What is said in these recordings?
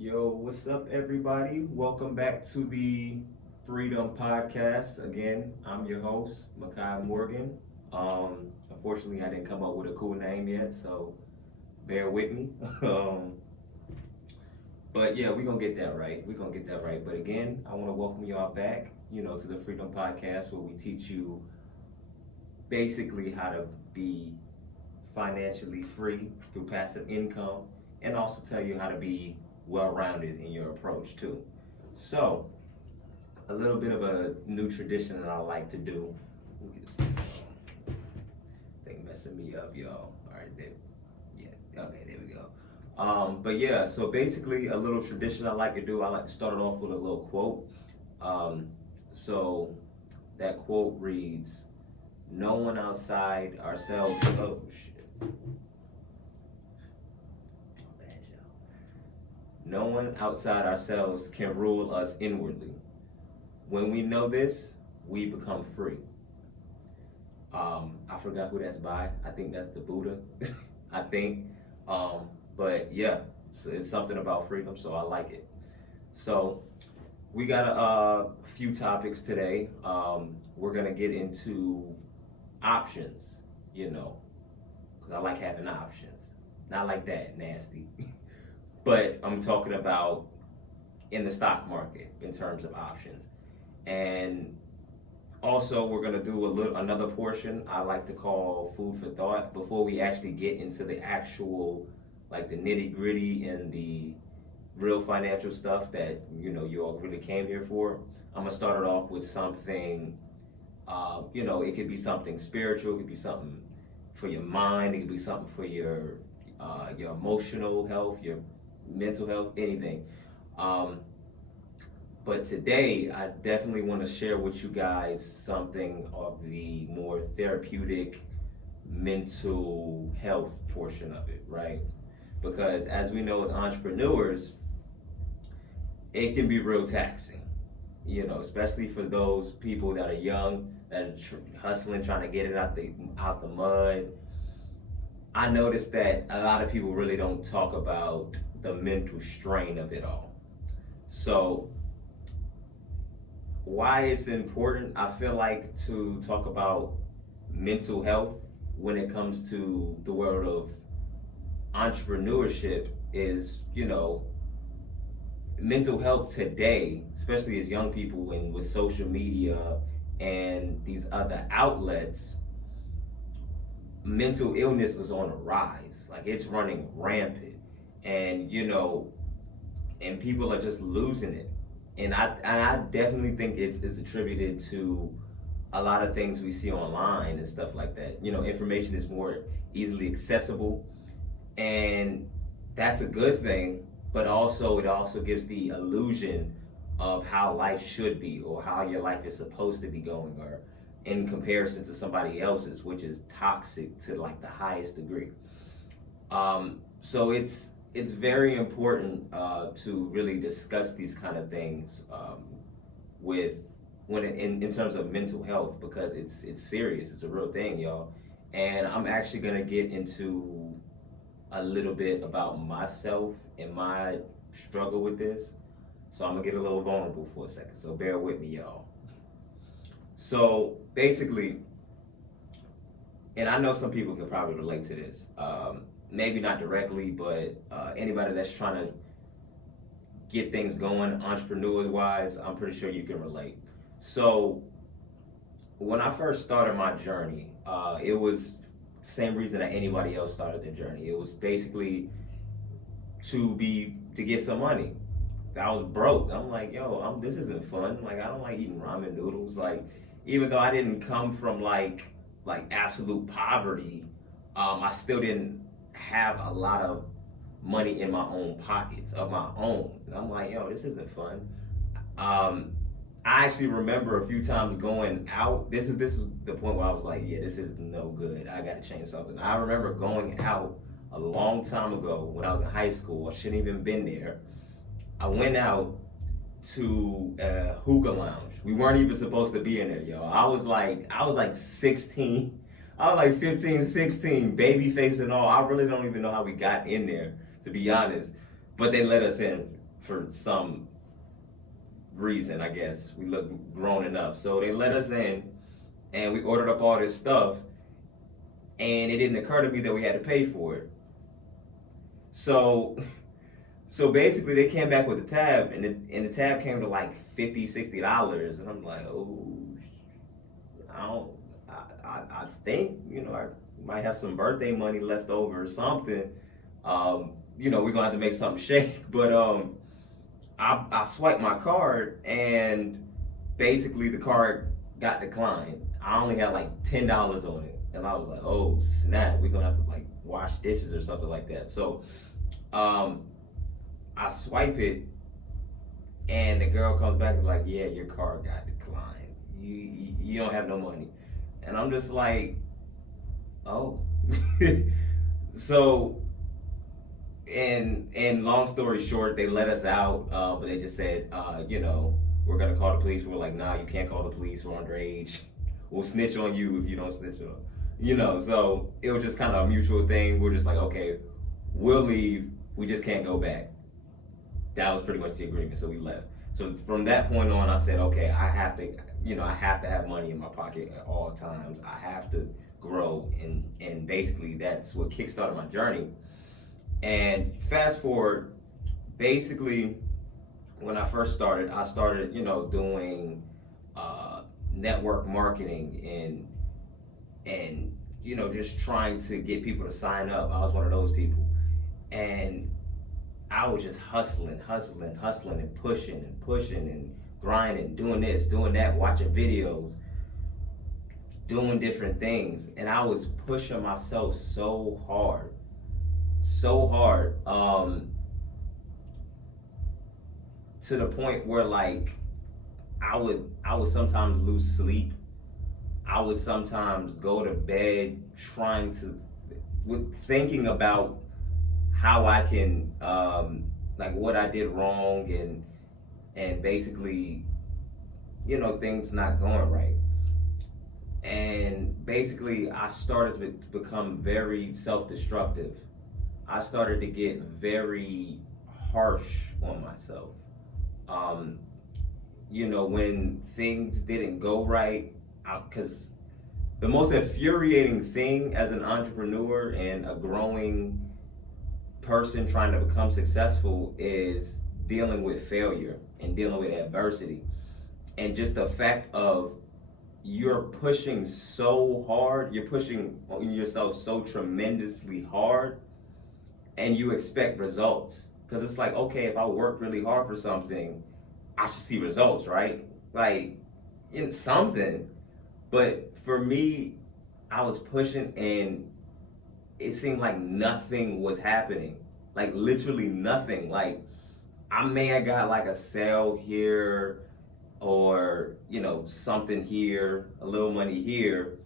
Yo, what's up, everybody? Welcome back to the Freedom Podcast. Again, I'm your host, Makai Morgan. Unfortunately, I didn't come up with a cool name yet, so bear with me. But yeah, we're gonna get that right. We're gonna get that right. But again, I want to welcome y'all back, to the Freedom Podcast, where we teach you basically how to be financially free through passive income, and also tell you how to be well-rounded in your approach too. So, a little bit of a new tradition that I like to do. Look at this thing messing me up, y'all. All right, there. Yeah, okay, there we go. But yeah, so basically, a little tradition I like to do. I like to start it off with a little quote. So that quote reads, "No one outside ourselves." Oh shit. No one outside ourselves can rule us inwardly. When we know this, we become free. I forgot who that's by. I think that's the Buddha. I think. But yeah, so it's something about freedom, so I like it. So we got a few topics today. We're gonna get into options, because I like having options. Not like that, nasty. But I'm talking about in the stock market in terms of options. And also we're gonna do another portion I like to call food for thought before we actually get into the actual, like the nitty gritty and the real financial stuff that you all really came here for. I'm gonna start it off with something, it could be something spiritual, it could be something for your mind, it could be something for your emotional health, your mental health, anything. But today, I definitely want to share with you guys something of the more therapeutic mental health portion of it, right? Because as we know as entrepreneurs, it can be real taxing, especially for those people that are young, that are hustling, trying to get it out the mud. I noticed that a lot of people really don't talk about the mental strain of it all. So why it's important, I feel like, to talk about mental health when it comes to the world of entrepreneurship is, mental health today, especially as young people and with social media and these other outlets, mental illness is on a rise. Like, it's running rampant. And and people are just losing it. And I definitely think it's attributed to a lot of things we see online and stuff like that. Information is more easily accessible, and that's a good thing. But also, it also gives the illusion of how life should be, or how your life is supposed to be going, or in comparison to somebody else's, which is toxic to like the highest degree. So it's very important to really discuss these kind of things in terms of mental health, because it's serious. It's a real thing, y'all. And I'm actually gonna get into a little bit about myself and my struggle with this. So I'm gonna get a little vulnerable for a second. So bear with me, y'all. So basically, and I know some people can probably relate to this. Maybe not directly, but anybody that's trying to get things going entrepreneur-wise, I'm pretty sure you can relate. So when I first started my journey, it was the same reason that anybody else started their journey. It was basically to get some money. I was broke. I'm like, yo, this isn't fun. Like, I don't like eating ramen noodles. Like, even though I didn't come from like absolute poverty, I still didn't have a lot of money in my own pockets of my own. And I'm like, yo, this isn't fun. I actually remember a few times going out. This is the point where I was like, yeah, this is no good. I gotta change something. I remember going out a long time ago when I was in high school. I shouldn't even been there. I went out to a hookah lounge. We weren't even supposed to be in there, yo. I was like 16. I was like 15, 16, baby face and all. I really don't even know how we got in there, to be honest. But they let us in. for some reason, I guess. We look grown enough. So they let us in and we ordered up all this stuff, and it didn't occur to me that we had to pay for it. So so basically they came back with a tab, and the tab came to like $50, $60, and I'm like, oh, I don't, I think, I might have some birthday money left over or something. We're gonna have to make something shake. But I swiped my card, and basically the card got declined. I only had like $10 on it, and I was like, oh snap, we're gonna have to like wash dishes or something like that. So I swipe it, and the girl comes back and is like, yeah, your card got declined. You don't have no money. And I'm just like, oh. So, and long story short, they let us out, but they just said, we're gonna call the police. We're like, nah, you can't call the police. We're underage. We'll snitch on you if you don't snitch on. So it was just kind of a mutual thing. We're just like, okay, we'll leave. We just can't go back. That was pretty much the agreement. So we left. So from that point on, I said, okay, I have to have money in my pocket at all times. I have to grow, and basically that's what kickstarted my journey. And fast forward, basically, when I first started, doing network marketing and just trying to get people to sign up. I was one of those people, and I was just hustling, and pushing and grinding, doing this, doing that, watching videos, doing different things, and I was pushing myself so hard, to the point where like I would sometimes lose sleep. I would sometimes go to bed thinking about how I can like what I did wrong, and basically things not going right. And basically I started to become very self-destructive. I started to get very harsh on myself. When things didn't go right, because the most infuriating thing as an entrepreneur and a growing person trying to become successful is dealing with failure and dealing with adversity. And just the fact of you're pushing so hard, you're pushing yourself so tremendously hard, and you expect results. Because it's like, okay, if I work really hard for something, I should see results, right? Like, in something. But for me, I was pushing, and it seemed like nothing was happening. Like, literally nothing. Like, I may have got like a sale here, or something here, a little money here,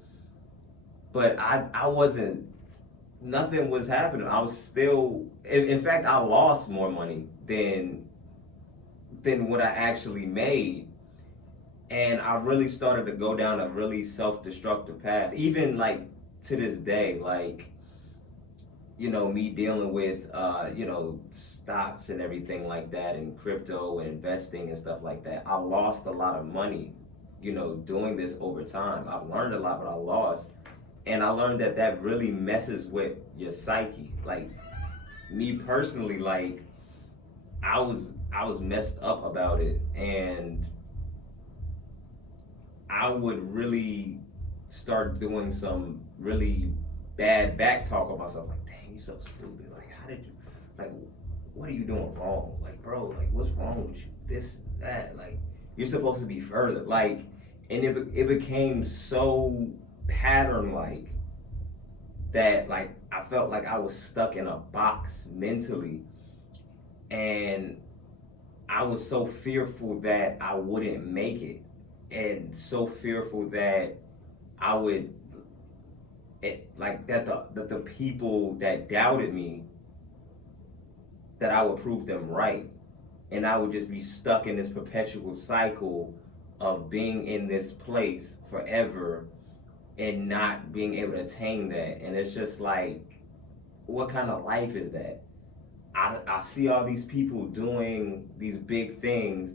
but I wasn't, nothing was happening. I was still, in fact, I lost more money than what I actually made. And I really started to go down a really self-destructive path, even like to this day. Like, me dealing with stocks and everything like that, and crypto and investing and stuff like that. I lost a lot of money doing this over time. I've learned a lot, but I lost. And I learned that really messes with your psyche. Like, me personally, like, I was messed up about it, and I would really start doing some really bad back talk on myself. Like, dang, you're so stupid. Like, how did you, like, what are you doing wrong? Like, bro, like, what's wrong with you? This, that, like, you're supposed to be further. Like, and it became so pattern-like that, like, I felt like I was stuck in a box mentally, and I was so fearful that I wouldn't make it, and so fearful that I would, that the people that doubted me, that I would prove them right, and I would just be stuck in this perpetual cycle of being in this place forever and not being able to attain that. And it's just like, what kind of life is that? I see all these people doing these big things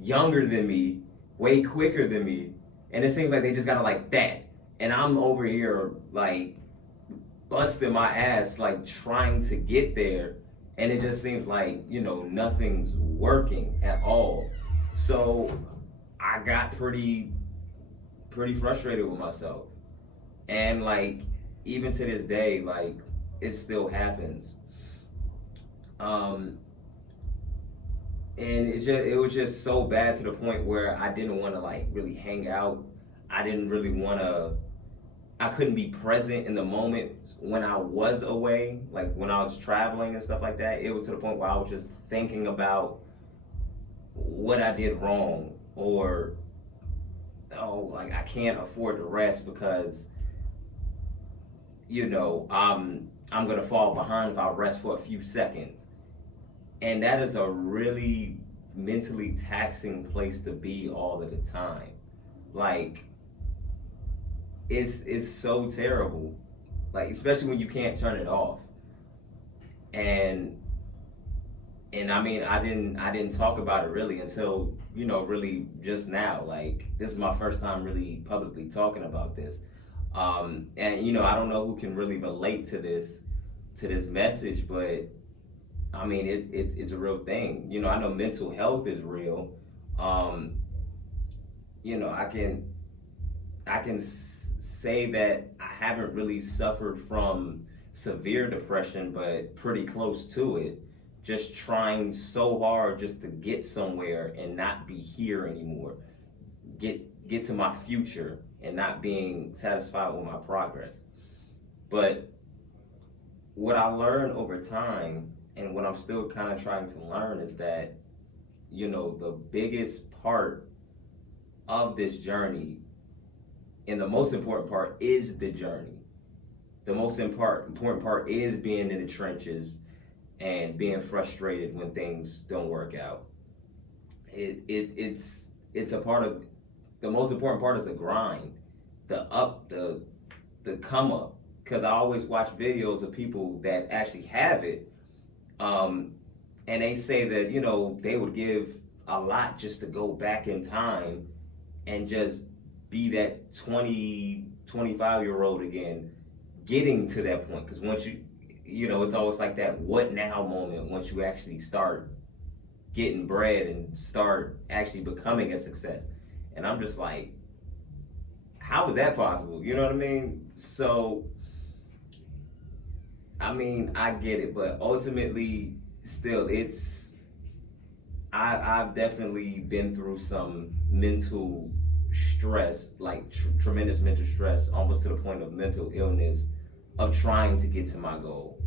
younger than me, way quicker than me, and it seems like they just got it like that. And I'm over here like busting my ass, like trying to get there, and it just seems like, nothing's working at all. So I got pretty frustrated with myself. And like even to this day, like it still happens. Um and it was just so bad to the point where I didn't want to like really hang out. I didn't really want to. I couldn't be present in the moment when I was away, like when I was traveling and stuff like that. It was to the point where I was just thinking about what I did wrong, or oh, like I can't afford to rest because I'm gonna fall behind if I rest for a few seconds. And that is a really mentally taxing place to be all of the time. Like it's so terrible. Like especially when you can't turn it off. And I mean I didn't talk about it really until, really just now. Like this is my first time really publicly talking about this. And I don't know who can really relate to this message, but I mean, it's a real thing. I know mental health is real. Um, I can say that I haven't really suffered from severe depression, but pretty close to it. Just trying so hard just to get somewhere and not be here anymore. Get to my future and not being satisfied with my progress. But what I learned over time and what I'm still kind of trying to learn is that, the biggest part of this journey and the most important part is the journey. The most important part is being in the trenches and being frustrated when things don't work out. It's a part of the most important part is the grind, the come up. Because I always watch videos of people that actually have it, and they say that they would give a lot just to go back in time and just be that 20, 25-year-old again, getting to that point. Because once it's always like that what now moment once you actually start getting bread and start actually becoming a success. And I'm just like, how is that possible? You know what I mean? So I mean, I get it, but ultimately, still, I've definitely been through some mental stress, like tremendous mental stress, almost to the point of mental illness, of trying to get to my goal.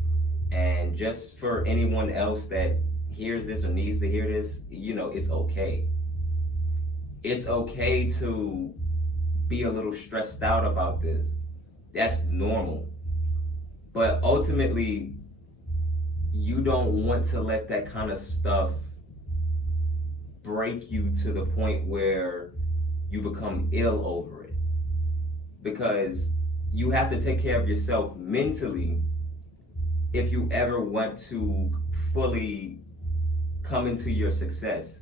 And just for anyone else that hears this or needs to hear this, it's okay. It's okay to be a little stressed out about this. That's normal. But ultimately, you don't want to let that kind of stuff break you to the point where you become ill over it. Because you have to take care of yourself mentally if you ever want to fully come into your success.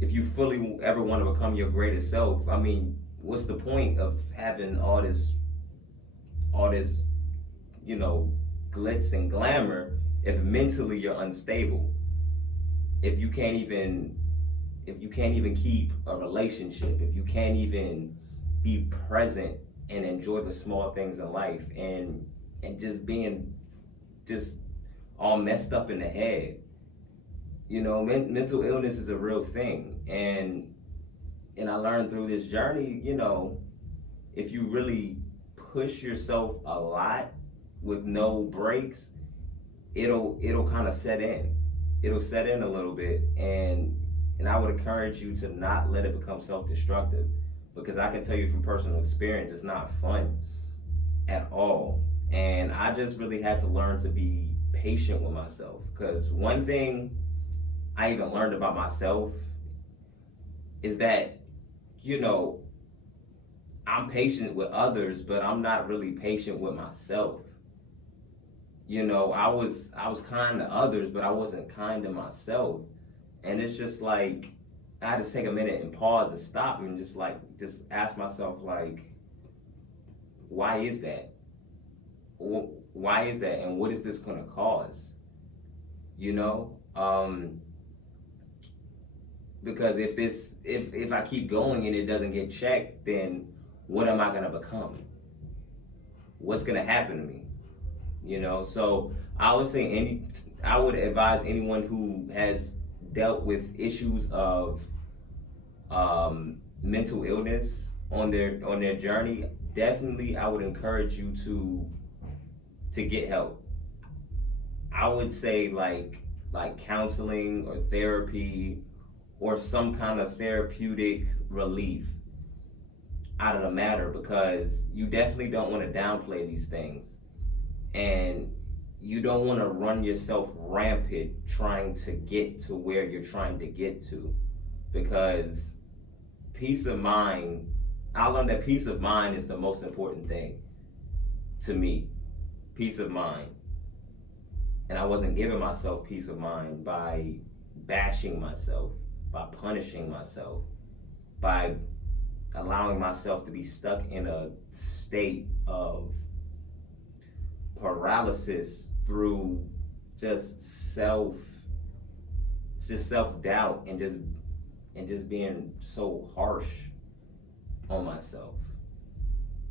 If you fully ever want to become your greatest self, I mean, what's the point of having all this, glitz and glamour if mentally you're unstable? If you can't even keep a relationship, if you can't even be present and enjoy the small things in life, and just being just all messed up in the head. Mental illness is a real thing, and I learned through this journey, if you really push yourself a lot with no breaks, it'll kind of set in. It'll set in a little bit, and I would encourage you to not let it become self-destructive, because I can tell you from personal experience, it's not fun at all. And I just really had to learn to be patient with myself, because one thing I even learned about myself is that, I'm patient with others, but I'm not really patient with myself. I was kind to others, but I wasn't kind to myself. And it's just like I had to take a minute and pause and stop and just ask myself, like, why is that? Why is that? And what is this gonna cause? You know? Because if I keep going and it doesn't get checked, then what am I gonna become? What's gonna happen to me? So I would advise anyone who has dealt with issues of mental illness on their journey. Definitely, I would encourage you to get help. I would say like counseling or therapy or some kind of therapeutic relief out of the matter, because you definitely don't want to downplay these things, and you don't want to run yourself rampant trying to get to where you're trying to get to, because peace of mind, I learned that peace of mind is the most important thing to me. Peace of mind. And I wasn't giving myself peace of mind by bashing myself, by punishing myself, by allowing myself to be stuck in a state of paralysis through just self-doubt and just being so harsh on myself.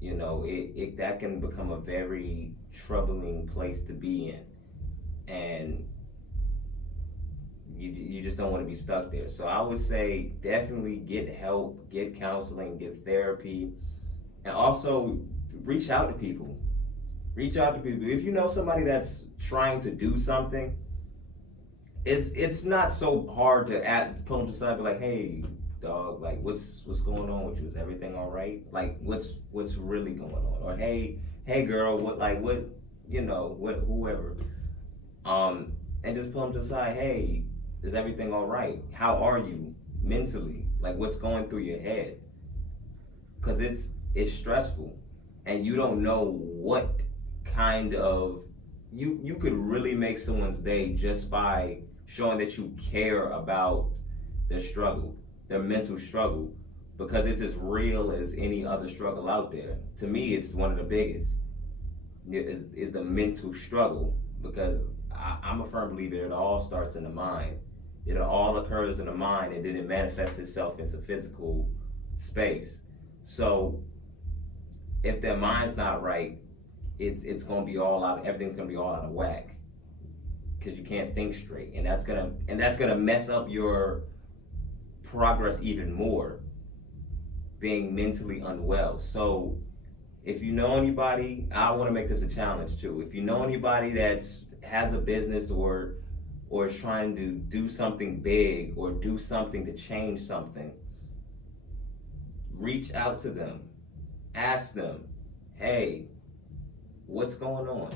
It that can become a very troubling place to be in, and you just don't want to be stuck there. So I would say definitely get help, get counseling, get therapy, and also reach out to people. Reach out to people. If you know somebody that's trying to do something, it's not so hard to pull them to the side and be like, hey, dog, like what's going on with you? Is everything all right? Like what's really going on? Or hey girl, whoever. And just pull them to the side. Hey, is everything all right? How are you mentally? Like what's going through your head? Because it's stressful, and you don't know what kind of you could really make someone's day just by showing that you care about their struggle, their mental struggle, because it's as real as any other struggle out there. To me, it's one of the biggest. Is the mental struggle, because I'm a firm believer it all starts in the mind. It all occurs in the mind, and then it manifests itself into physical space. So if their mind's not right, it's gonna be all out. Everything's gonna be all out of whack, because you can't think straight, and that's gonna mess up your progress even more, being mentally unwell. So if you know anybody, I want to make this a challenge too. If you know anybody that has a business or is trying to do something big or do something to change something, reach out to them. Ask them, hey, what's going on?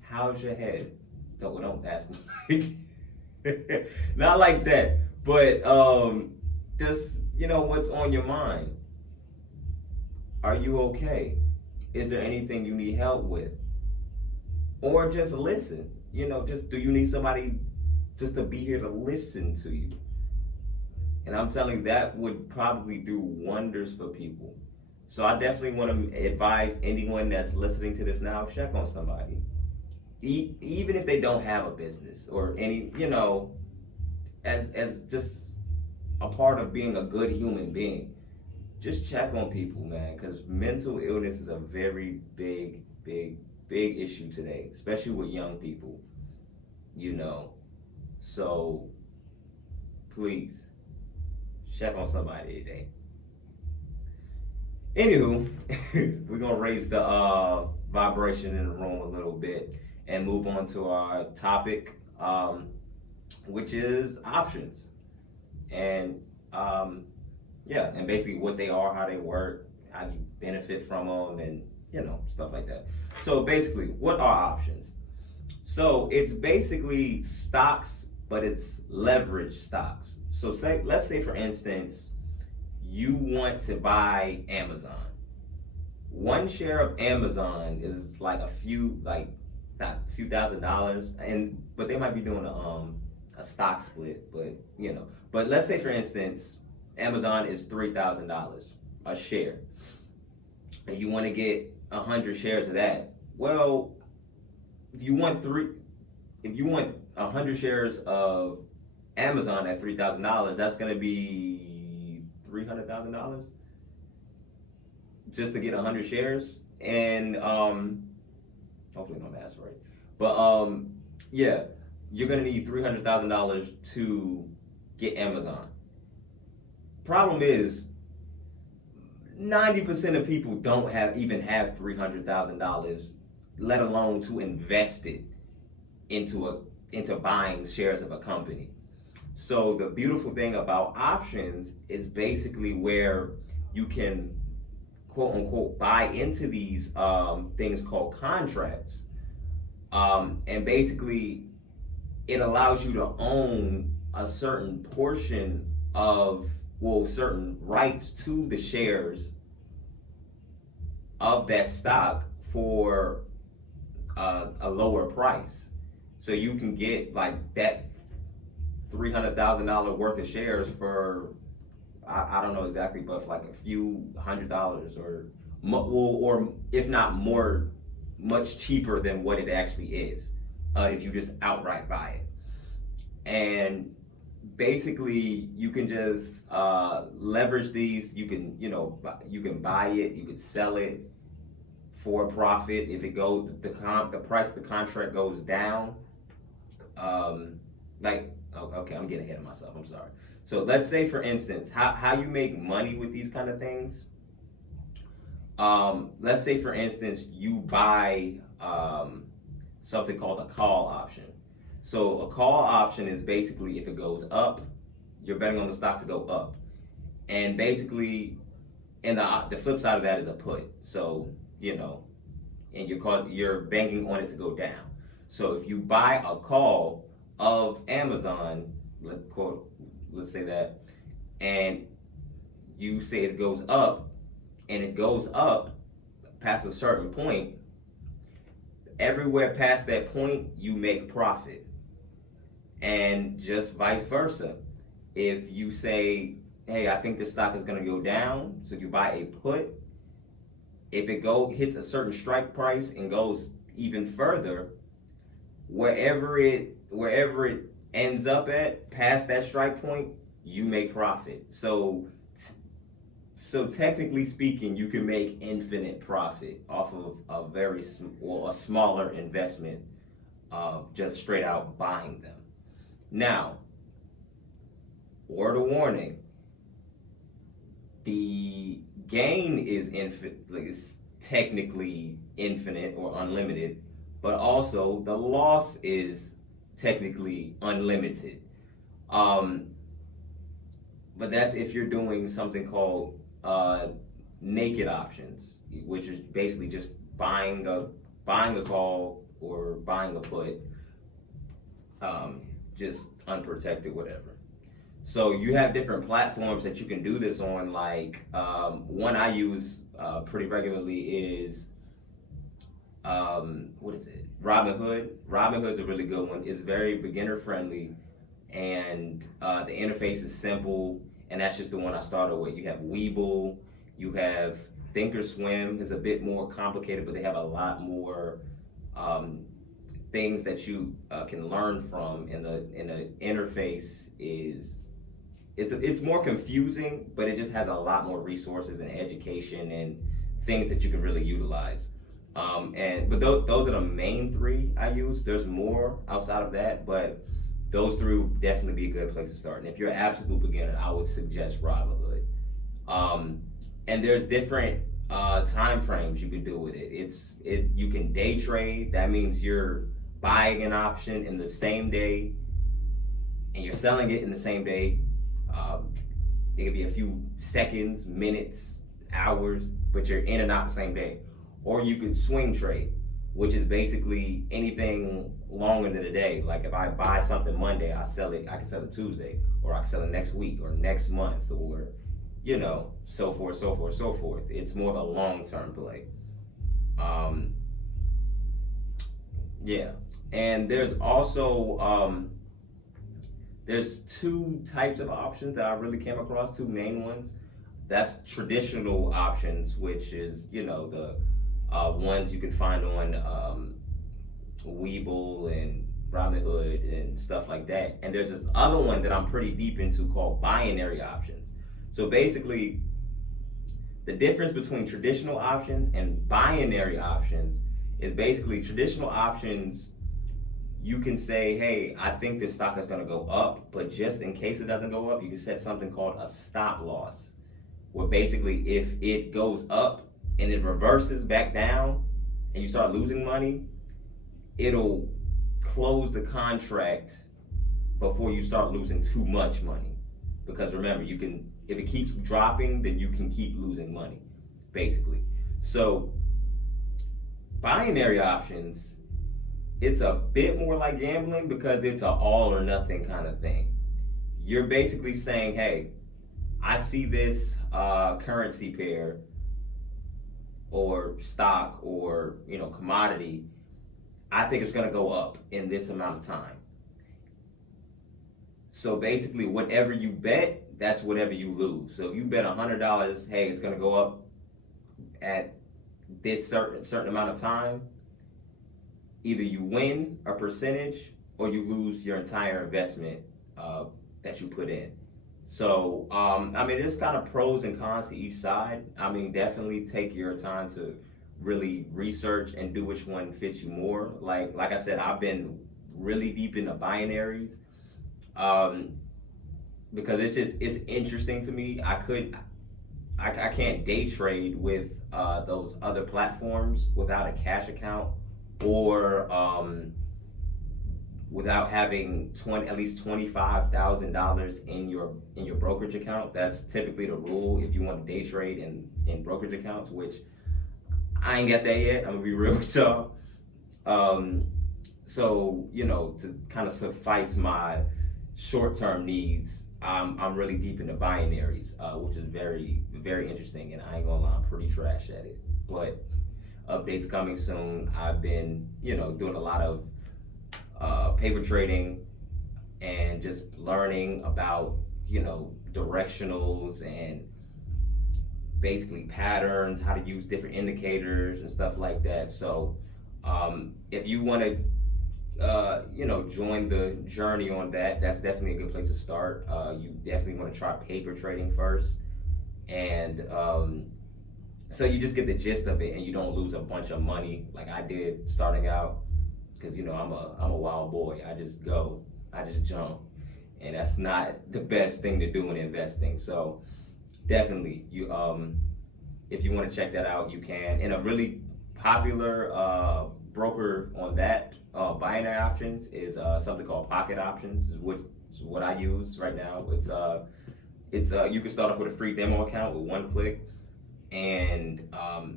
How's your head? Don't ask me. Not like that, but just what's on your mind. Are you okay? Is there anything you need help with? Or just listen. Just do you need somebody just to be here to listen to you? And I'm telling you, that would probably do wonders for people. So I definitely want to advise anyone that's listening to this now, check on somebody. Even if they don't have a business or any, as just a part of being a good human being, just check on people, man, because mental illness is a very big issue today, especially with young people, So please check on somebody today. Anywho, we're gonna raise the vibration in the room a little bit and move on to our topic, which is options, and and basically what they are, how they work, how you benefit from them, and stuff like that. So basically, what are options? So it's basically stocks, but it's leverage stocks. So let's say for instance, you want to buy Amazon. One share of Amazon is like not a few $1,000s, but they might be doing a stock split, but but let's say for instance, Amazon is $3,000 a share, and you want to get 100 shares of that. Well, if you want 100 shares of Amazon at $3,000, that's going to be $300,000 just to get 100 shares, and hopefully my math's right. But yeah, you're gonna need $300,000 to get Amazon. Problem is, 90% of people don't even have $300,000, let alone to invest it into buying shares of a company. So the beautiful thing about options is basically where you can quote unquote buy into these things called contracts, and basically it allows you to own a certain portion of, well, certain rights to the shares of that stock for a lower price. So you can get like that $300,000 worth of shares for, I don't know exactly, but for like a few $100s, or if not more, much cheaper than what it actually is, if you just outright buy it. And basically, you can just leverage these. You can buy it, you can sell it for a profit. If it goes, the price of the contract goes down. Okay, I'm getting ahead of myself. I'm sorry. So let's say, for instance, how you make money with these kind of things. Let's say, for instance, you buy something called a call option. So a call option is basically, if it goes up, you're betting on the stock to go up. And basically, and the flip side of that is a put. So, and you're banking on it to go down. So if you buy a call of Amazon, let's say that, and you say it goes up, and it goes up past a certain point, everywhere past that point, you make profit. And just vice versa. If you say, hey, I think the stock is going to go down, so you buy a put, if it hits a certain strike price and goes even further, wherever it ends up at past that strike point, you make profit. So technically speaking, you can make infinite profit off of a smaller investment of just straight out buying them. Now, word of warning: the gain is it's technically infinite or unlimited, but also the loss is technically unlimited. But that's if you're doing something called naked options, which is basically just buying a call or buying a put, just unprotected, whatever. So you have different platforms that you can do this on. Like one I use pretty regularly is what is it? Robinhood. Robinhood's a really good one. It's very beginner friendly, and the interface is simple. And that's just the one I started with. You have Webull, you have Thinkorswim. It's a bit more complicated, but they have a lot more things that you can learn from. And the interface it's more confusing, but it just has a lot more resources and education and things that you can really utilize. But those are the main three I use. There's more outside of that, but those three would definitely be a good place to start. And if you're an absolute beginner, I would suggest Robinhood. And there's different time frames you can do with it. You can day trade. That means you're buying an option in the same day, and you're selling it in the same day. It could be a few seconds, minutes, hours, but you're in and out the same day. Or you could swing trade, which is basically anything longer than a day. Like if I buy something Monday, I can sell it Tuesday, or I can sell it next week or next month, or so forth, so forth, so forth. It's more of a long-term play. Yeah, and there's also there's two types of options that I really came across, two main ones. That's traditional options, which is the ones you can find on Weeble and Robinhood and stuff like that. And there's this other one that I'm pretty deep into called binary options. So basically, the difference between traditional options and binary options is basically traditional options. You can say, hey, I think this stock is going to go up, but just in case it doesn't go up, you can set something called a stop loss, where basically if it goes up and it reverses back down and you start losing money, it'll close the contract before you start losing too much money. Because remember, you can, if it keeps dropping, then you can keep losing money, basically. So binary options, it's a bit more like gambling because it's an all or nothing kind of thing. You're basically saying, hey, I see this currency pair or stock or commodity. I think it's going to go up in this amount of time. So basically, whatever you bet, that's whatever you lose. So if you bet $100, hey, it's going to go up at this certain amount of time, either you win a percentage or you lose your entire investment that you put in. So, there's kind of pros and cons to each side. Definitely take your time to really research and do which one fits you more. Like I said, I've been really deep into binaries because it's interesting to me. I can't day trade with those other platforms without a cash account or without having at least $25,000 in your brokerage account. That's typically the rule if you want to day trade in brokerage accounts, which I ain't got that yet. I'm gonna be real with y'all. So to kind of suffice my short-term needs, I'm really deep into binaries, which is very, very interesting. And I ain't gonna lie, I'm pretty trash at it. But updates coming soon. I've been doing a lot of paper trading and just learning about directionals and basically patterns, how to use different indicators and stuff like that. So if you want to join the journey on that, that's definitely a good place to start. You definitely want to try paper trading first, and so you just get the gist of it and you don't lose a bunch of money like I did starting out. Because I'm a wild boy. I just jump, and that's not the best thing to do in investing. So definitely, if you want to check that out, you can. And a really popular broker on that binary options is something called Pocket Options. Is what I use right now. It's you can start off with a free demo account with one click. And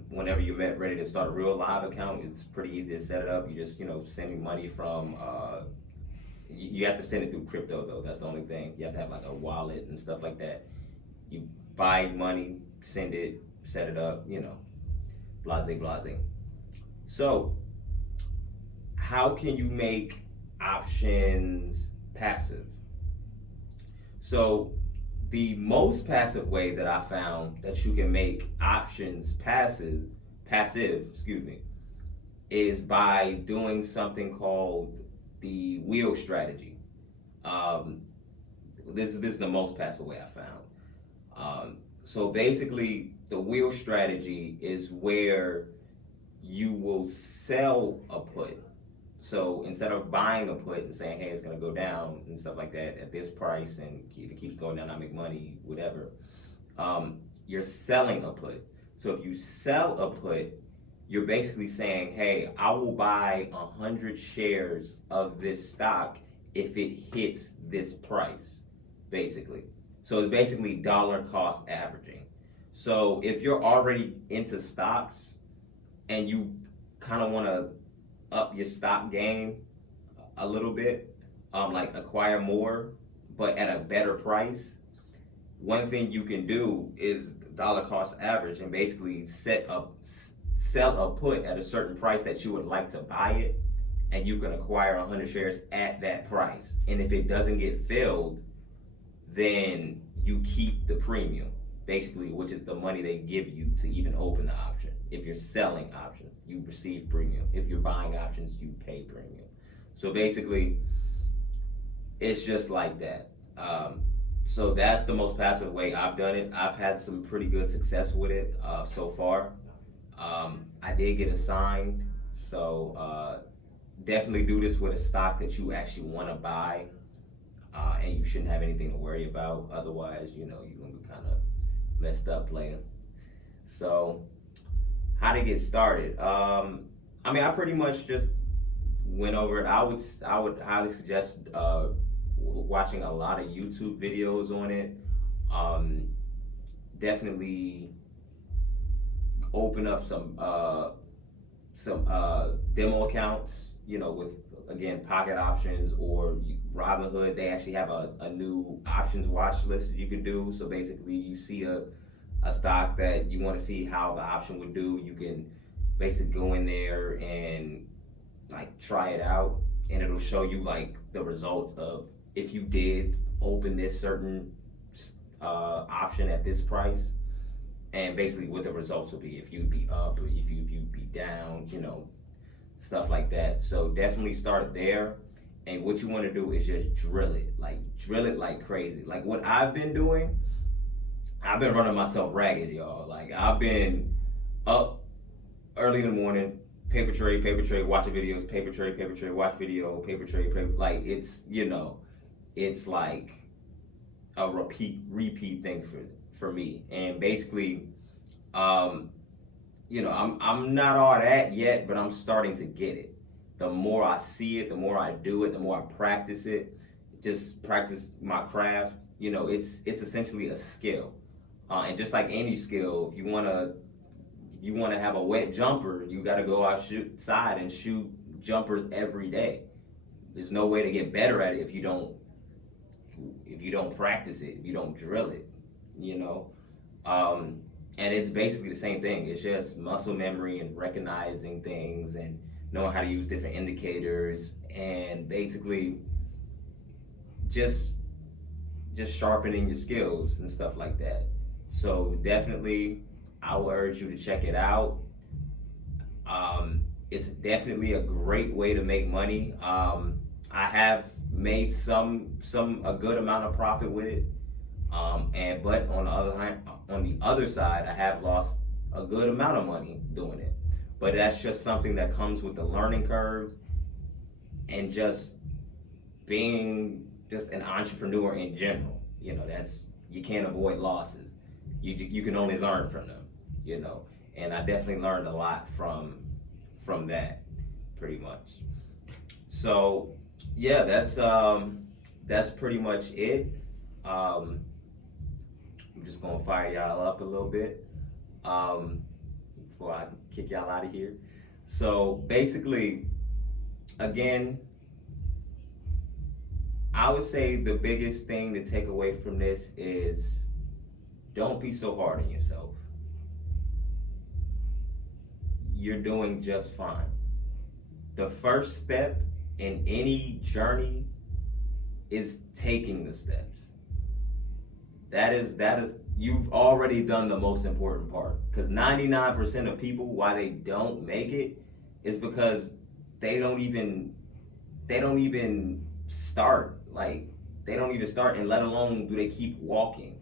whenever you're ready to start a real live account, it's pretty easy to set it up. You just send me money from you have to send it through crypto though. That's the only thing. You have to have like a wallet and stuff like that. You buy money, send it, set it up, blase. So how can you make options passive? So the most passive way that I found that you can make options passive, is by doing something called the wheel strategy. This is the most passive way I found. So basically, the wheel strategy is where you will sell a put. So instead of buying a put and saying, hey, it's going to go down and stuff like that at this price, and if it keeps going down, I make money, whatever, you're selling a put. So if you sell a put, you're basically saying, hey, I will buy 100 shares of this stock if it hits this price, basically. So it's basically dollar cost averaging. So if you're already into stocks and you kind of want to up your stock game a little bit, like acquire more, but at a better price, one thing you can do is dollar cost average and basically sell a put at a certain price that you would like to buy it and you can acquire 100 shares at that price. And if it doesn't get filled, then you keep the premium, basically, which is the money they give you to even open the option. If you're selling options, you receive premium. If you're buying options, you pay premium. So basically, it's just like that. So that's the most passive way I've done it. I've had some pretty good success with it so far. I did get assigned, so definitely do this with a stock that you actually want to buy, and you shouldn't have anything to worry about. Otherwise, you're gonna be kind of messed up playing. So, how to get started? I pretty much just went over it. I would highly suggest watching a lot of YouTube videos on it. Definitely open up some demo accounts, with, again, pocket options or Robinhood. They actually have a new options watch list that you can do. So basically, you see a stock that you want to see how the option would do, you can basically go in there and like try it out, and it'll show you like the results of if you did open this certain option at this price, and basically what the results will be, if you'd be up or if you'd be down, stuff like that. So definitely start there. And what you want to do is just drill it like crazy. Like what I've been doing, I've been running myself ragged, y'all. Like I've been up early in the morning, paper trade, watching videos, paper trade, watch video, paper trade, like it's, it's like a repeat thing for me. And basically, I'm not all that yet, but I'm starting to get it. The more I see it, the more I do it, the more I practice it, just practice my craft. It's essentially a skill. And just like any skill, if you want to have a wet jumper, you got to go outside and shoot jumpers every day. There's no way to get better at it if you don't practice it, if you don't drill it, and it's basically the same thing. It's just muscle memory and recognizing things and knowing how to use different indicators, and basically just sharpening your skills and stuff like that. So definitely, I will urge you to check it out. It's definitely a great way to make money. I have made a good amount of profit with it, but on the other side, I have lost a good amount of money doing it. But that's just something that comes with the learning curve and just being just an entrepreneur in general. You can't avoid losses. You can only learn from them. And I definitely learned a lot from that, pretty much. So yeah, that's pretty much it. I'm just gonna fire y'all up a little bit before I kick y'all out of here. So basically, again, I would say the biggest thing to take away from this is don't be so hard on yourself. You're doing just fine. The first step in any journey is taking the steps. That is you've already done the most important part, because 99% of people, why they don't make it is because they don't even start. Like they don't even start, and let alone do they keep walking,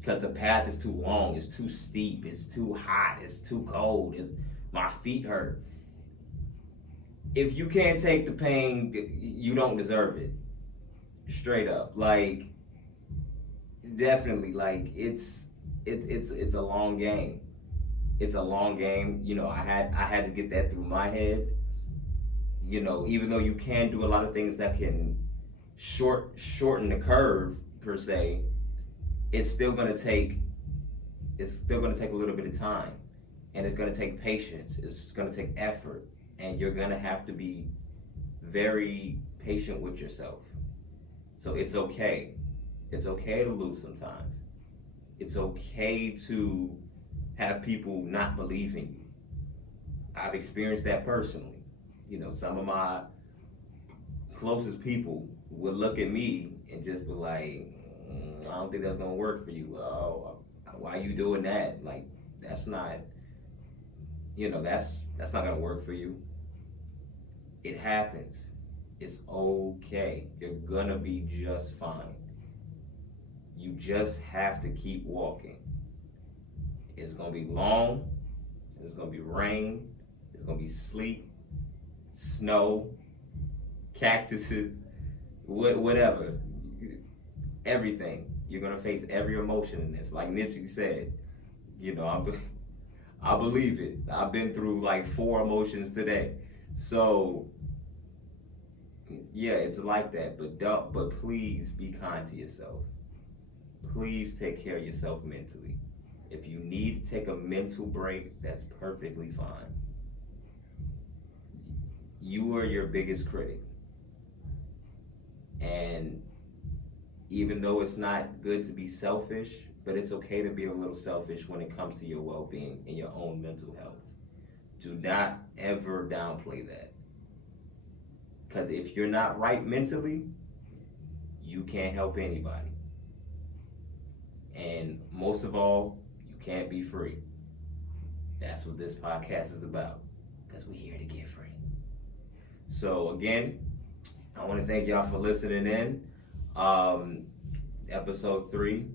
because the path is too long, it's too steep, it's too hot, it's too cold, my feet hurt. If you can't take the pain, you don't deserve it. Straight up. Like definitely, like it's a long game. It's a long game. I had to get that through my head. Even though you can do a lot of things that can shorten the curve per se, it's still gonna take a little bit of time, and it's gonna take patience. It's gonna take effort, and you're gonna have to be very patient with yourself. So it's okay. It's okay to lose sometimes. It's okay to have people not believe in you. I've experienced that personally. some of my closest people would look at me and just be like, I don't think that's gonna work for you. Oh, why you doing that? Like, that's not, that's not gonna work for you. It happens. It's okay. You're gonna be just fine. You just have to keep walking. It's gonna be long. It's gonna be rain. It's gonna be sleet, snow, cactuses, whatever. Everything. You're gonna face every emotion in this. Like Nipsey said, I believe it. I've been through like 4 emotions today. So yeah, it's like that. But please be kind to yourself. Please take care of yourself mentally. If you need to take a mental break, that's perfectly fine. You are your biggest critic. And even though it's not good to be selfish, but it's okay to be a little selfish when it comes to your well-being and your own mental health. Do not ever downplay that. Because if you're not right mentally, you can't help anybody. And most of all, you can't be free. That's what this podcast is about. Because we're here to get free. So again, I want to thank y'all for listening in. Episode 3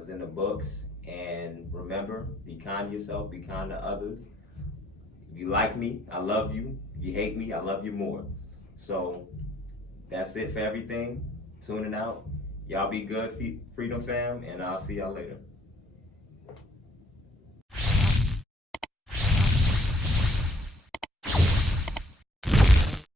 is in the books. And remember, be kind to yourself, be kind to others. If you like me, I love you. If you hate me, I love you more. So that's it for everything. Tuning out. Y'all be good, Freedom Fam, and I'll see y'all later.